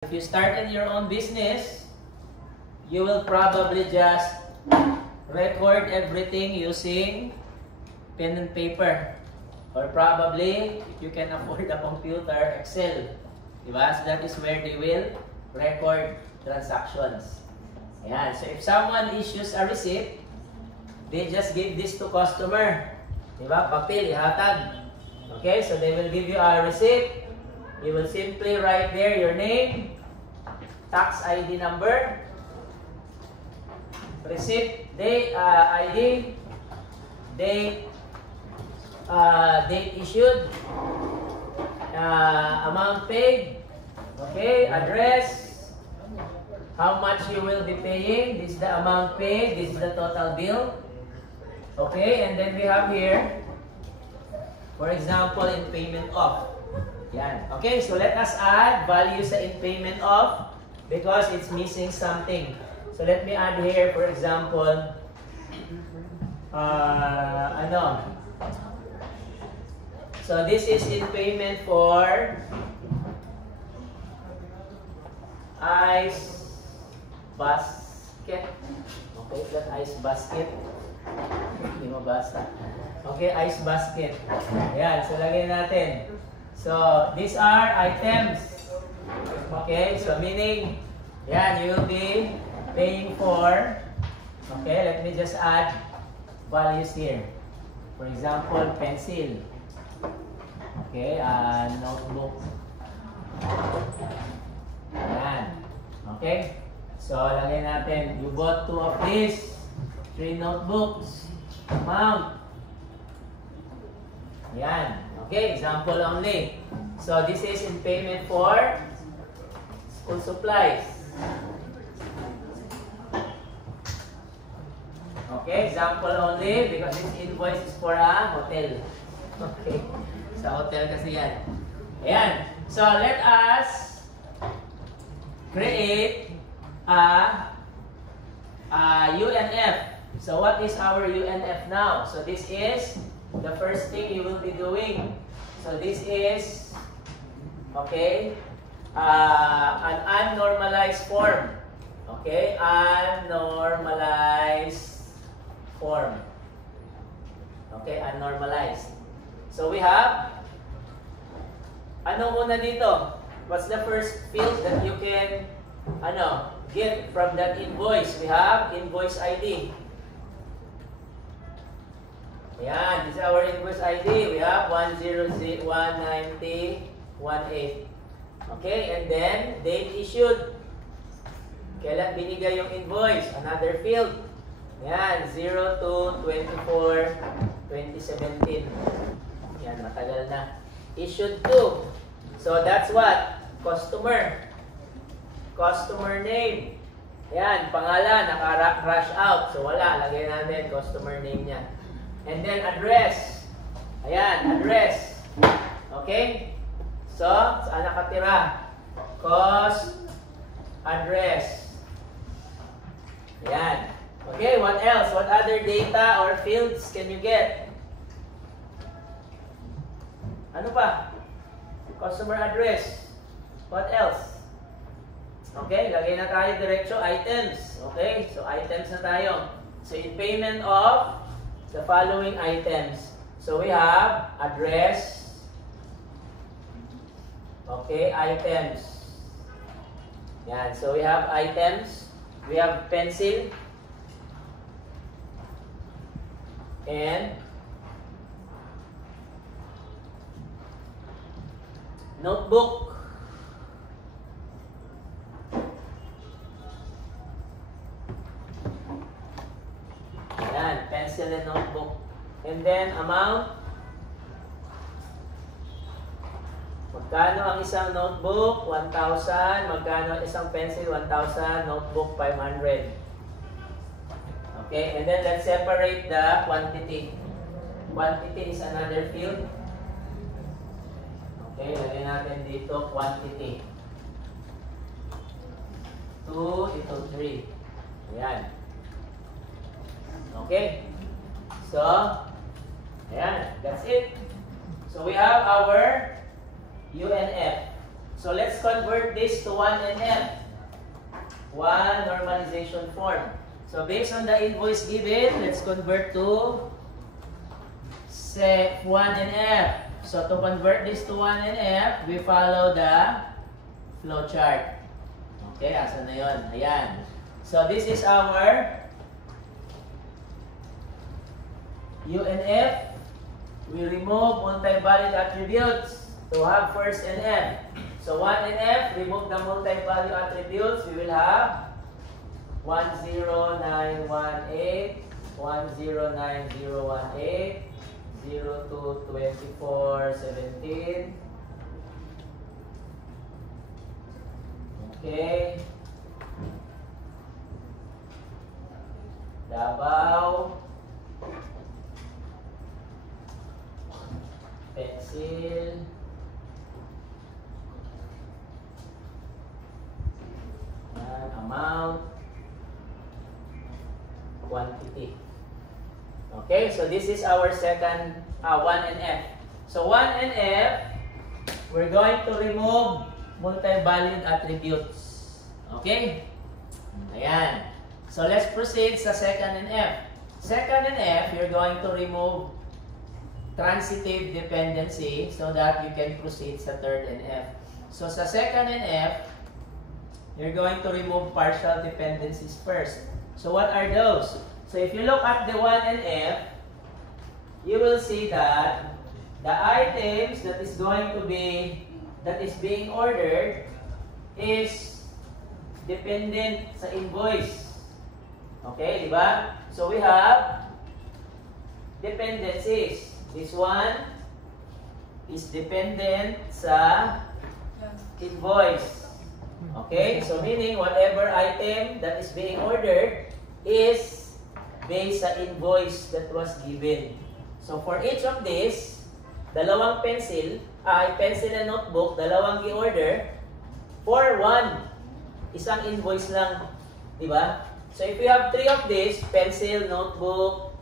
If you started your own business, you will probably just record everything using pen and paper. Or probably, if you can afford a computer, Excel. Diba? So that is where they will record transactions. Ayan. So if someone issues a receipt, they just give this to customer. Diba? Papel, ihatag. Okay, so they will give you a receipt. You will simply write there your name, tax ID number, receipt date, ID, date issued, amount paid, okay, address, how much you will be paying, this is the amount paid, this is the total bill, okay, and then we have here, for example, in payment of. Yan. Okay, so let us add value sa in payment of because it's missing something. So let me add here, for example, So this is in payment for ice basket. Okay, that ice basket. Hindi mo basta. Okay, ice basket. Ayan, so lagyan natin. So, these are items. Okay, so meaning, yan, you will be paying for, okay, let me just add values here. For example, pencil. Okay, notebook. Yan. Okay, so lagyan natin, you bought 2 of these, 3 notebooks, amount. Yan. Okay, example only. So this is in payment for school supplies. Okay, example only because this invoice is for a hotel. Okay, sa hotel kasi yan. Ayan. So let us create a UNF. So what is our UNF now? So this is the first thing you will be doing. So this is, okay, an unnormalized form. Okay, unnormalized form. Okay, unnormalized. So we have, anong una dito? What's the first field that you can, get from that invoice? We have invoice ID. Ayan, this is our invoice ID. We have 1001918. Okay, and then date issued. Kailan binigay yung invoice? Another field. Ayan, 02/24/2017. Ayan, matagal na. Issued to. So that's what? Customer. Customer name. Ayan, pangalan, naka-crash out. So wala, lagay natin customer name niya. And then address. Ayan, address. Okay? So, saan nakatira? Cost, address. Ayan. Okay, what else? What other data or fields can you get? Ano pa? Customer address. What else? Okay, lagay na tayo diretso items. Okay, so items na tayo. So, in payment of the following items. So we have address. Okay, items. Yan. So we have items. We have pencil. And notebook. Ayan, pencil and notebook. And then, amount. Magkano ang isang notebook? 1,000. Magkano ang isang pencil? 1,000. Notebook, 500. Okay, and then let's separate the quantity. Quantity is another field. Okay, lagyan natin dito, quantity. 2 ito 3. Ayan. Okay. So, ayan. That's it. So, we have our UNF. So let's convert this to 1NF. One normalization form. So based on the invoice given, let's convert to 1NF. So to convert this to 1NF, we follow the flow chart. Okay, asan na yun? Ayan. So this is our UNF. We remove multi-value attributes to have first NF. So 1NF, remove the multi-value attributes. We will have 10918, 109018, 022417. Okay. Davao. Pencil. Amount. Quantity. Okay, so this is our second 1NF. So 1NF, we're going to remove multi-valued attributes. Okay? Ayan. So let's proceed sa second NF. Second NF, you're going to remove transitive dependency so that you can proceed sa third NF. So sa second NF, you're going to remove partial dependencies first. So what are those? So if you look at the 1NF, you will see that the items that is being ordered is dependent sa invoice. Okay, di ba? So we have dependencies. This one is dependent sa invoice. Okay, so meaning whatever item that is being ordered is based sa invoice that was given. So for each of these, dalawang pencil and notebook, dalawang i-order, for one, isang invoice lang, di ba? So if you have 3 of these, pencil, notebook,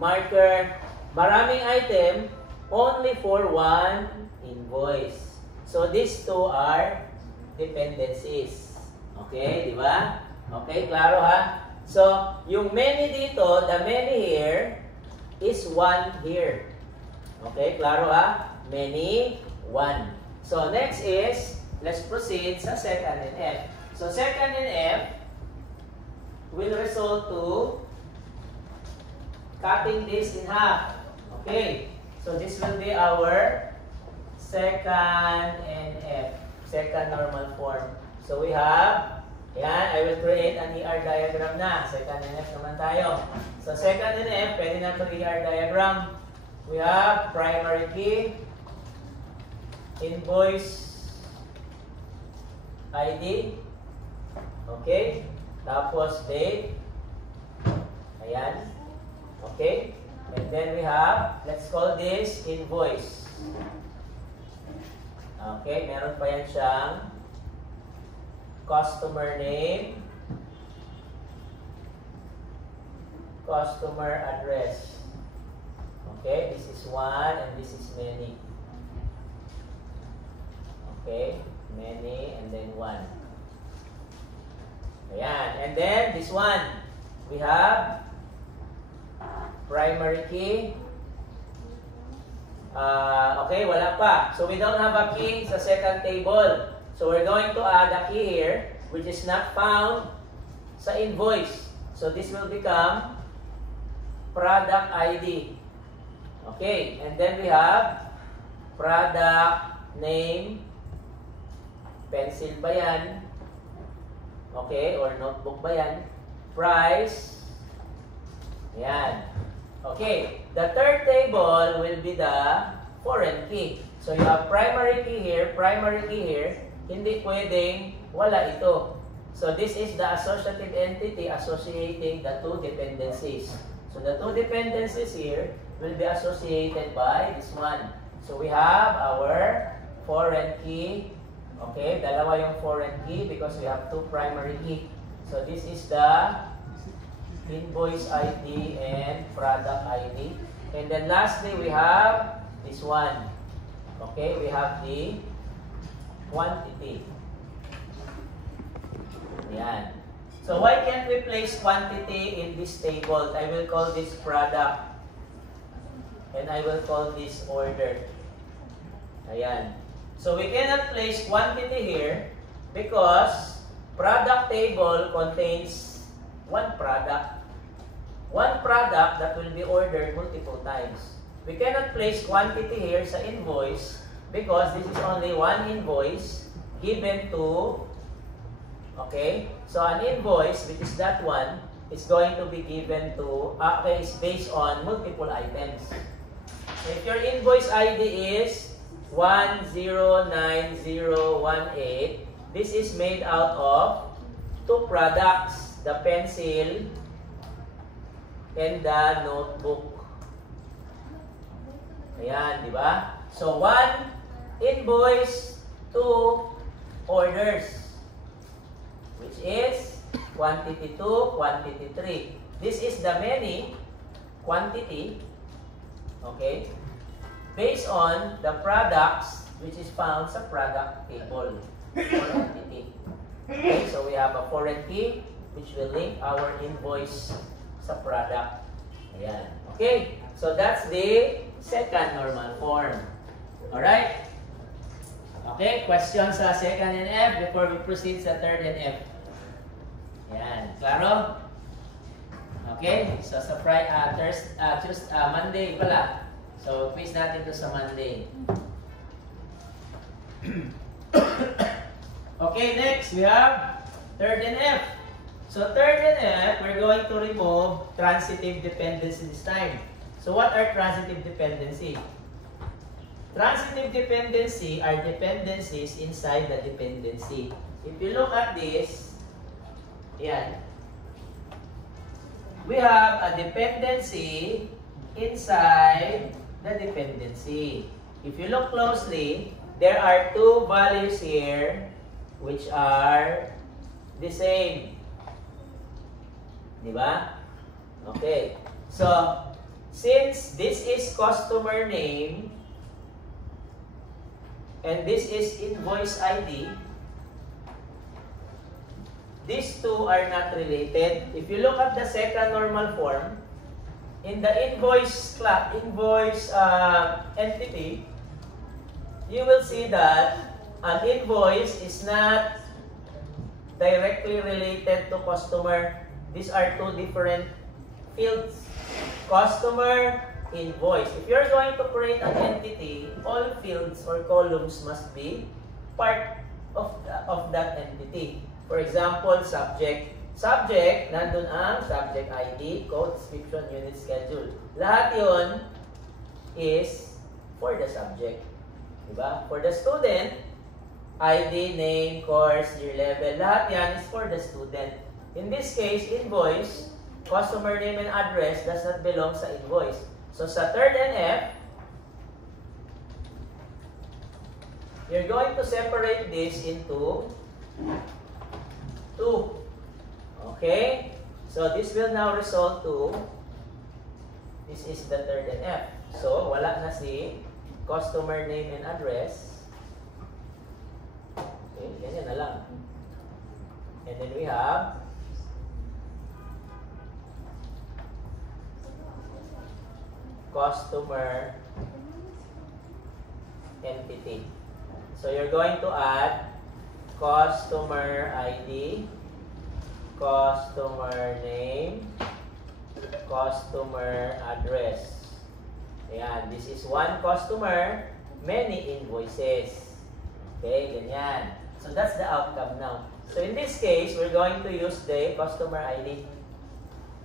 marker, maraming item, only for one invoice. So these two are dependencies. Okay, di ba? Okay, klaro ha? So, yung many dito, the many here, is one here. Okay, klaro ha? Many, one. So, next is, let's proceed sa second NF. So, second NF will result to cutting this in half. Okay, so this will be our second NF. Second normal form. So we have, yan, I will create an ER diagram na. Second NF naman tayo. So second NF, pwede na ito ER diagram. We have primary key, invoice ID, okay, tapos date, ayan, okay, and then we have, let's call this invoice. Okay, meron pa yan siyang customer name, customer address. Okay, this is one and this is many. Okay, many and then one. Ayan, and then this one, we have primary key. Okay, wala pa. So we don't have a key sa second table. So we're going to add a key here, which is not found sa invoice. So this will become product ID. Okay, and then we have product name. Pencil ba yan? Okay, or notebook ba yan? Price. Ayan. Okay, the third table will be the foreign key. So you have primary key here, hindi pwedeng wala ito. So this is the associative entity associating the two dependencies. So the two dependencies here will be associated by this one. So we have our foreign key. Okay, dalawa yung foreign key because we have two primary key. So this is the invoice ID and product ID. And then lastly, we have this one. Okay, we have the quantity. Ayan. So why can't we place quantity in this table? I will call this product. And I will call this order. Ayan. So we cannot place quantity here because product table contains one product. One product that will be ordered multiple times. We cannot place quantity here sa invoice because this is only one invoice given to, okay? So an invoice, which is that one, is going to be given to, is based on multiple items. So if your invoice ID is 109018, this is made out of two products, the pencil and the notebook. Ayan, di ba? So one invoice, two orders, which is quantity 2, quantity 3. This is the many quantity, okay, based on the products which is found sa product table or entity. Okay, so we have a foreign key which will link our invoice sa product. Ayan. Okay, so that's the second normal form. Alright? Okay, questions sa second and F before we proceed sa third and F. Ayan, klaro? Okay, so sa Monday pala. So, quiz natin to sa Monday. Okay, next we have third and F. So, third and F, we're going to remove transitive dependency this time. So, what are transitive dependency? Transitive dependency are dependencies inside the dependency. If you look at this, yan. We have a dependency inside the dependency. If you look closely, there are two values here which are the same. Diba? Okay. So, since this is customer name and this is invoice ID, these two are not related. If you look at the second normal form, in the invoice entity, you will see that an invoice is not directly related to customer. These are two different fields. Customer, invoice. If you're going to create an entity, all fields or columns must be part of that entity. For example, subject. Subject, nandun ang subject ID, code, description, unit, schedule. Lahat yun is for the subject. Diba? For the student, ID, name, course, year level, lahat yan is for the student. In this case, invoice, customer name and address does not belong sa invoice. So sa third and F, you're going to separate this into two. Okay? So this will now result to, this is the third and F. So wala na si customer name and address. Okay, ganyan na lang. And then we have customer entity. So you're going to add customer ID, customer name, customer address. Ayan, this is one customer, many invoices. Okay, ganyan. So that's the outcome now. So in this case, we're going to use the customer ID.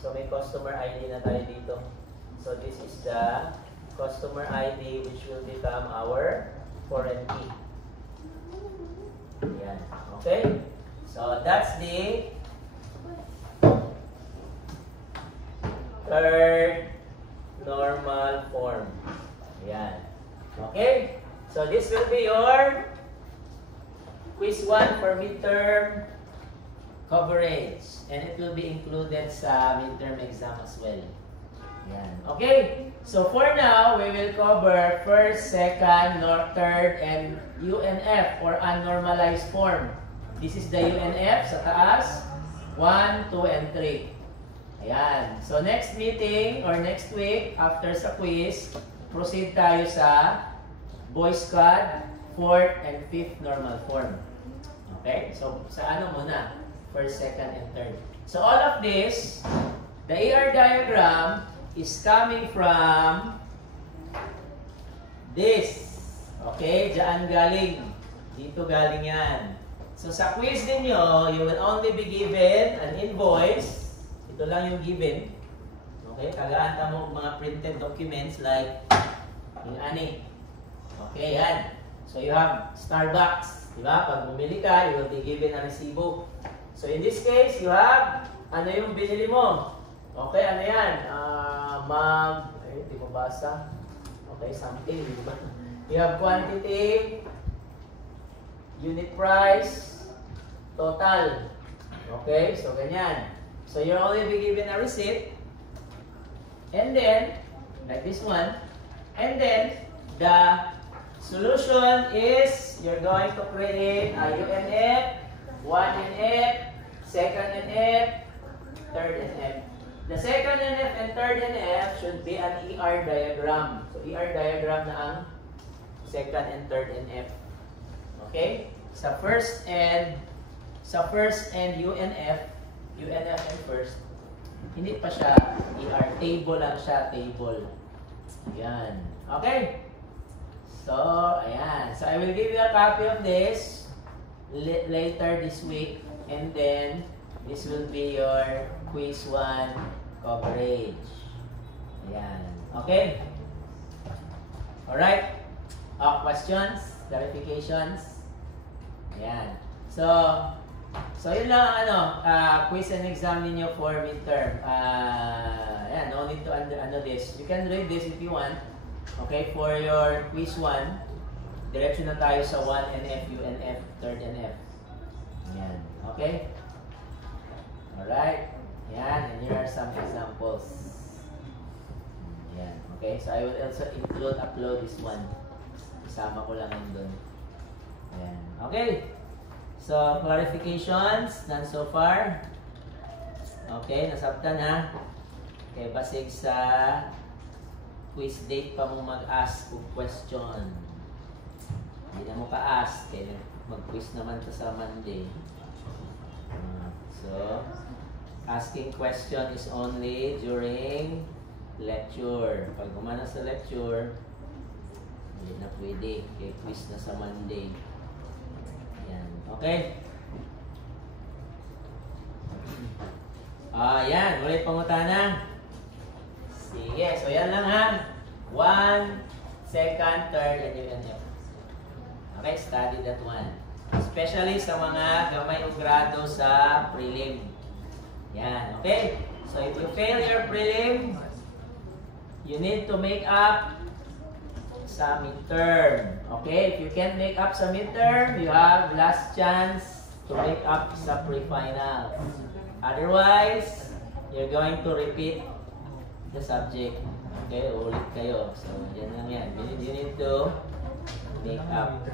So may customer ID na tayo dito. So this is the customer ID which will become our foreign key. Ayan. Okay? So that's the third normal form. Ayan. Okay? So this will be your quiz 1 for midterm coverage. And it will be included sa midterm exam as well. Ayan. Okay. So for now, we will cover first, second, third, and UNF or unnormalized form. This is the UNF sa taas. 1, 2, and 3. Ayan. So next meeting or next week, after sa quiz, proceed tayo sa Boy's Cod, 4th and 5th normal form. Okay? So sa ano muna? First, second, and third. So all of this, the ER diagram is coming from this. Okay? Diyan galing. Dito galing yan. So sa quiz ninyo, you will only be given an invoice. Ito lang yung given. Okay? Tagaan mo mga printed documents like yung ani. Okay, yan. So you have Starbucks. Diba? Pag bumili ka, you will be given a resibo. So in this case, you have ano yung binili mo. Okay, ano yan? Di mo basa. Okay, something. Diba? You have quantity, unit price, total. Okay, so ganyan. So you're only be given a receipt. And then, like this one. And then, the solution is you're going to create a UNF, 1NF, second NF, third NF. The second NF and third NF should be an ER diagram. So ER diagram na ang second and third NF. Okay? Sa first and UNF and first, hindi pa siya ER, table lang siya, table. Yan. Okay? So, ayan. So, I will give you a copy of this later this week. And then, this will be your quiz 1 coverage. Ayan. Okay? Alright? Questions? Clarifications? Ayan. So yun lang quiz and exam ninyo for midterm. Ayan, no need to ano this. You can read this if you want. Okay, for your quiz 1, diretso na tayo sa 1NF, UNF, 3rd NF. Ayan, okay? Alright. Ayan, and here are some examples. Ayan, okay? So I will also upload this one. Isama ko lang yun dun. Ayan, okay? So, clarifications, none so far. Okay, nasabtan ha? Okay, basig sa quiz date pa mo mag-ask kung question. Hindi na mo ka-ask. Kaya mag-quiz naman to sa Monday. So, asking question is only during lecture. Pag gumana sa lecture, hindi na pwede. Kaya quiz na sa Monday. Yan. Okay? Yan. Ulit pangutana. Sige, so yan lang ha. 1, second, third, and UNF. Okay, study that one. Especially sa mga gamay o grado sa prelim. Yan, okay? So if you fail your prelim, you need to make up sa midterm. Okay, if you can't make up sa midterm, you have last chance to make up sa pre-final. Otherwise, you're going to repeat the subject. Okay, ulit kayo. So, yan lang yan. You need to make up.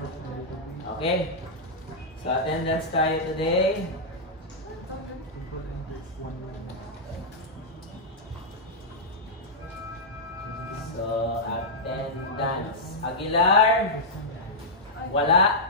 Okay? So, attendance tayo today. So, attendance. Aguilar, wala.